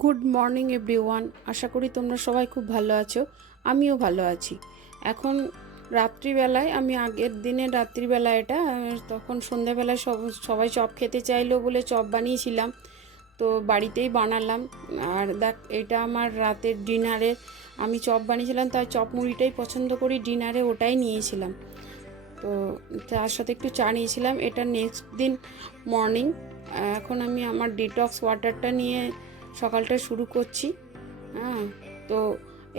Good morning everyone. আশা করি তোমরা সবাই খুব ভালো আছো, আমিও ভালো আছি। এখন রাত্রিবেলায়, আমি আগের দিনে রাত্রিবেলা এটা তখন সন্ধ্যাবেলায় সবাই চপ খেতে চাইলো বলে চপ বানিয়েছিলাম, তো বাড়িতেই বানালাম। আর দেখ, এটা আমার রাতের ডিনারে আমি চপ বানিয়েছিলাম, তাই চপ মুড়িটাই পছন্দ করি, ডিনারে ওটাই নিয়েছিলাম। তো তার সাথে একটু চা নিয়েছিলাম। এটা নেক্সট দিন মর্নিং। এখন আমি আমার ডিটক্স ওয়াটারটা নিয়ে সকালটা শুরু করছি। হ্যাঁ, তো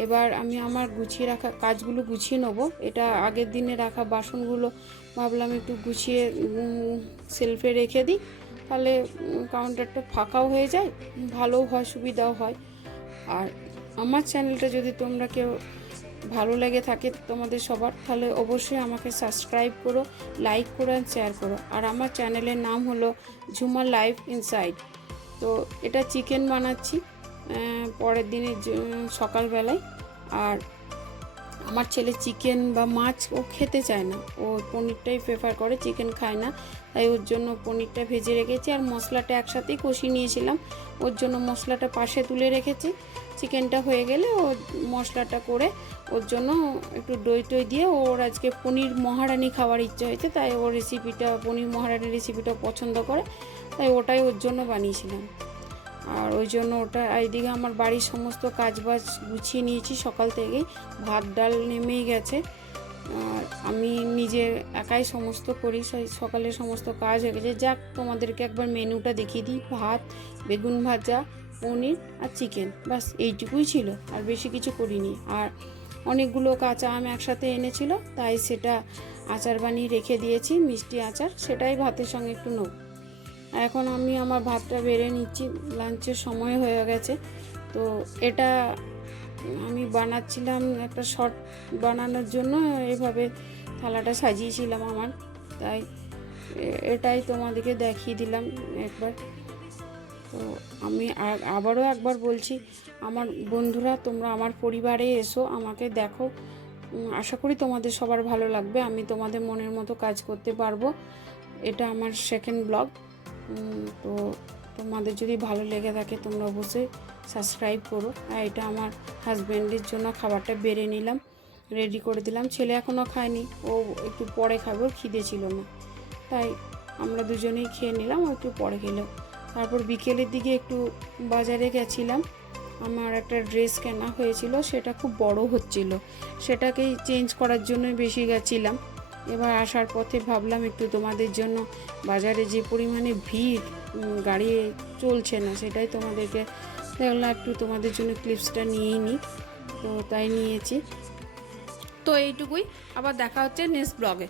এবার আমি আমার গুছিয়ে রাখা কাজগুলো গুছিয়ে নেব। এটা আগের দিনে রাখা বাসনগুলো ভাবলাম একটু গুছিয়ে সেলফে রেখে দিই, তাহলে কাউন্টারটা ফাঁকাও হয়ে যায়, ভালোও হয়, সুবিধাও হয়। আর আমার চ্যানেলটা যদি তোমরা কেউ ভালো লেগে থাকে তোমাদের সবার, তাহলে অবশ্যই আমাকে সাবস্ক্রাইব করো, লাইক করো আর শেয়ার করো। আর আমার চ্যানেলের নাম হলো ঝুমা লাইফ ইনসাইড। তো এটা চিকেন বানাচ্ছি পরের দিনে সকালবেলায়। আর আমার ছেলে চিকেন বা মাছ ও খেতে চায় না, ও পনিরটাই প্রেফার করে, চিকেন খায় না। তাই ওর জন্য পনিরটা ভেজে রেখেছি, আর মশলাটা একসাথেই কষিয়ে নিয়েছিলাম, ওর জন্য মশলাটা পাশে তুলে রেখেছি। চিকেনটা হয়ে গেলে ও মশলাটা করে ওর জন্য একটু দই টই দিয়ে, ওর আজকে পনির মহারানি খাওয়ার ইচ্ছে হয়েছে, তাই ওর রেসিপিটা, পনির মহারানি রেসিপিটা পছন্দ করে, তাই ওটাই ওর জন্য বানিয়েছিলাম। আর ওই জন্য ওটা, এইদিকে আমার বাড়ির সমস্ত কাজবাজ গুছিয়ে নিয়েছি সকাল থেকেই, ভাত ডাল নেমেই গেছে। আর আমি নিজে একাই সমস্ত করি, সেই সকালে সমস্ত কাজ হয়ে গেছে। যাক, তোমাদেরকে একবার মেনুটা দেখিয়ে দিই। ভাত, বেগুন ভাজা, পনির আর চিকেন, বাস এইটুকুই ছিল, আর বেশি কিছু করিনি। আর অনেকগুলো কাঁচা আম একসাথে এনেছিল, তাই সেটা আচার বানিয়ে রেখে দিয়েছি, মিষ্টি আচার, সেটাই ভাতের সঙ্গে একটু নেব। এখন আমি আমার ভাতটা বেড়ে নিচ্ছি, লাঞ্চের সময় হয়ে গেছে। তো এটা আমি বানাচ্ছিলাম একটা শর্ট বানানোর জন্য, এভাবে থালাটা সাজিয়েছিলাম আমার, তাই এটাই তোমাদেরকে দেখিয়ে দিলাম একবার। তো আমি আবারও একবার বলছি, আমার বন্ধুরা, তোমরা আমার পরিবারে এসো, আমাকে দেখো। আশা করি তোমাদের সবার ভালো লাগবে, আমি তোমাদের মনের মতো কাজ করতে পারবো। এটা আমার সেকেন্ড ব্লগ। তো তোমাদের যদি ভালো লেগে থাকে তোমরা অবশ্যই সাবস্ক্রাইব করো। আর এটা আমার হাজব্যান্ডের জন্য খাবারটা বেড়ে নিলাম, রেডি করে দিলাম। ছেলে এখনও খায়নি, ও একটু পরে খাবে, ওর খিদে ছিল না, তাই আমরা দুজনেই খেয়ে নিলাম, ও একটু পরে খেলাম। তারপর বিকেলের দিকে একটু বাজারে গেছিলাম, আমার একটা ড্রেস কেনা হয়েছিল, সেটা খুব বড় হচ্ছিল, সেটাকেই চেঞ্জ করার জন্য বেশি গেছিলাম। এবার আসার পথে ভাবলাম একটু তোমাদের জন্য, বাজারে যে পরিমাণে ভিড়, গাড়ি চলছে না, সেটাই তোমাদেরকে দেখলাম, একটু তোমাদের জন্য ক্লিপসটা নিয়েই নিই, তো তাই নিয়েছি। তো এইটুকুই, আবার দেখা হচ্ছে নেক্সট ব্লগে।